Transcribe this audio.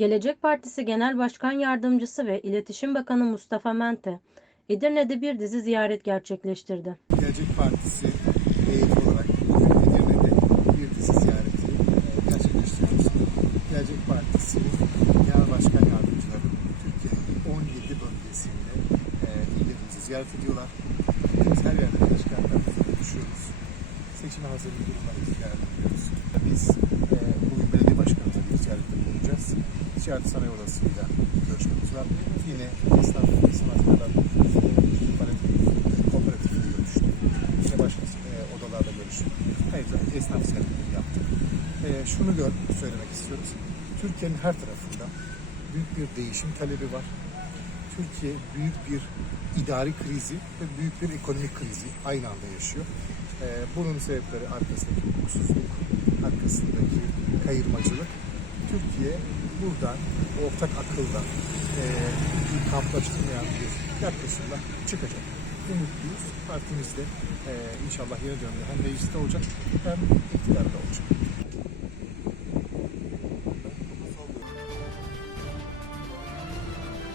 Gelecek Partisi Genel Başkan Yardımcısı ve İletişim Bakanı Mustafa Mente, Edirne'de bir dizi ziyaret gerçekleştirdi. Gelecek Partisi heyeti olarak Edirne'de bir dizi ziyareti e, gerçekleştiriyoruz. Gelecek Partisi'nin genel başkan yardımcıları Türkiye'nin 17 bölgesinde e, illerimizi ziyaret ediyorlar. Biz her yerde başkanlarımızla buluşuyoruz. Seçime hazır bir durumlarımızı değerlendiriyoruz. Biz e, bugün belediye başkanımıza bir bulunacağız. Ticaret Sanayi Odası'yla görüşmemiz var. Yine esnaf, sanatkarlar, kooperatifiyle görüştük. Yine başka e, odalarla görüştük. Ayrıca esnaf ziyaretleri yaptık. E, şunu gör, söylemek istiyoruz. Türkiye'nin her tarafında büyük bir değişim talebi var. Türkiye büyük bir idari krizi ve büyük bir ekonomik krizi aynı anda yaşıyor. Ee, bunun sebepleri arkasındaki hukuksuzluk, arkasındaki kayırmacılık. Türkiye buradan ortak akılla, e, kamplaştırmayan bir yaklaşımla çıkacak. Umutluyuz. Partimiz de e, inşallah yeni dönemde hem mecliste olacak hem iktidarda olacak.